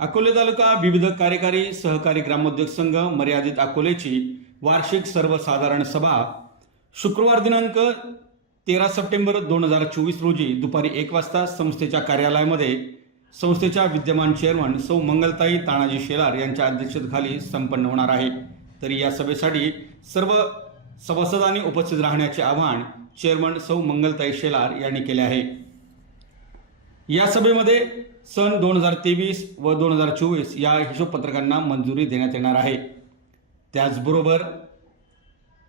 अकोले तालुका विविध कार्यकारी सहकारी ग्रामोद्योग संघ मर्यादित अकोलेची वार्षिक सर्वसाधारण सभा शुक्रवार दिनांक तेरा सप्टेंबर दोन हजार चोवीस रोजी दुपारी एक वाजता संस्थेच्या कार्यालयामध्ये संस्थेच्या विद्यमान चेअरमन सौ मंगलताई तानाजी शेलार यांच्या अध्यक्षतेखाली संपन्न होणार आहे. तरी या सभेसाठी सर्व सभासदांनी उपस्थित राहण्याचे आवाहन चेअरमन सौ मंगलताई शेलार यांनी केले आहे. या सभेमध्ये सन दोन हजार तेवीस व दोन हजार चोवीस या हिशोबपत्रकांना मंजुरी देण्यात येणार आहे. त्याचबरोबर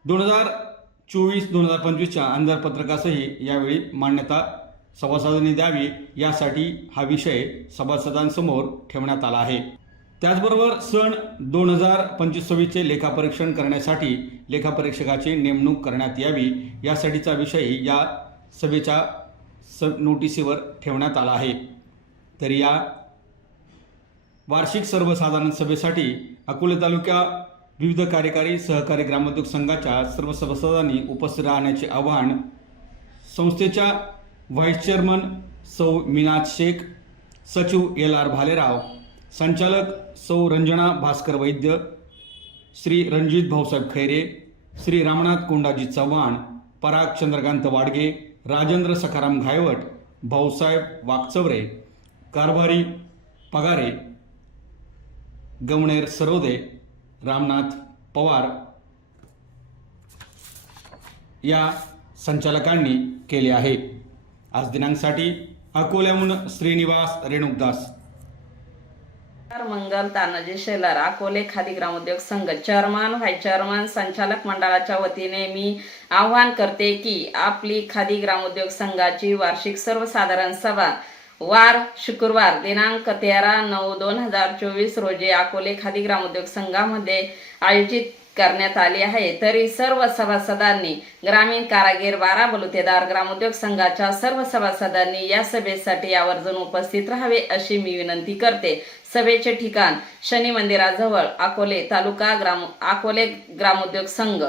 दोन हजार चोवीस दोन हजार पंचवीसच्या अंदाजपत्रकासही यावेळी मान्यता सभासदांनी द्यावी यासाठी हा विषय सभासदांसमोर ठेवण्यात आला आहे. त्याचबरोबर सण दोन हजार पंचवीस सव्वीसचे लेखापरीक्षण करण्यासाठी लेखापरीक्षकाची नेमणूक करण्यात यावी यासाठीचा विषय या सभेच्या स नोटिसीवर ठेवण्यात आला आहे. तर या वार्षिक सर्वसाधारण सभेसाठी अकोले तालुक्या विविध कार्यकारी सहकारी ग्रामोद्योग संघाच्या सर्व सभासदांनी उपस्थित राहण्याचे आवाहन संस्थेच्या व्हाईस चेअरमन सौ मिनाज शेख सचिव एल आर भालेराव संचालक सौ रंजना भास्कर वैद्य श्री रणजित भाऊसाहेब खैरे श्री रामनाथ कोंडाजी चव्हाण पराग चंद्रकांत वाडगे राजेंद्र सखाराम घायवट भाऊसाहेब वाकचवरे कारभारी पगारे गवणेर सरोदे रामनाथ पवार या संचालकांनी केले आहे. आज दिनांकसाठी अकोल्याहून श्रीनिवास रेणुकदास. मंगल तानाजी शेलार. अकोले खादी ग्रामोद्योग संघ चेअरमन व्हाईस चेअरमन संचालक मंडळाच्या वतीने मी आवाहन करते की आपली खादी ग्रामोद्योग संघाची वार्षिक सर्वसाधारण सभा वार शुक्रवार दिनांक तेरा नऊ दोन हजार चोवीस रोजी अकोले खादी ग्रामोद्योग संघामध्ये आयोजित करण्यात आली आहे. तरी सर्व सभासदांनी ग्रामीण कारागीर बारा बलुतेदार ग्रामोद्योग संघाच्या सर्व सभासदांनी या सभेसाठी आवर्जून उपस्थित राहावे अशी मी विनंती करते. सभेचे ठिकाण शनी मंदिराजवळ अकोले तालुका ग्राम अकोले ग्रामोद्योग संघ.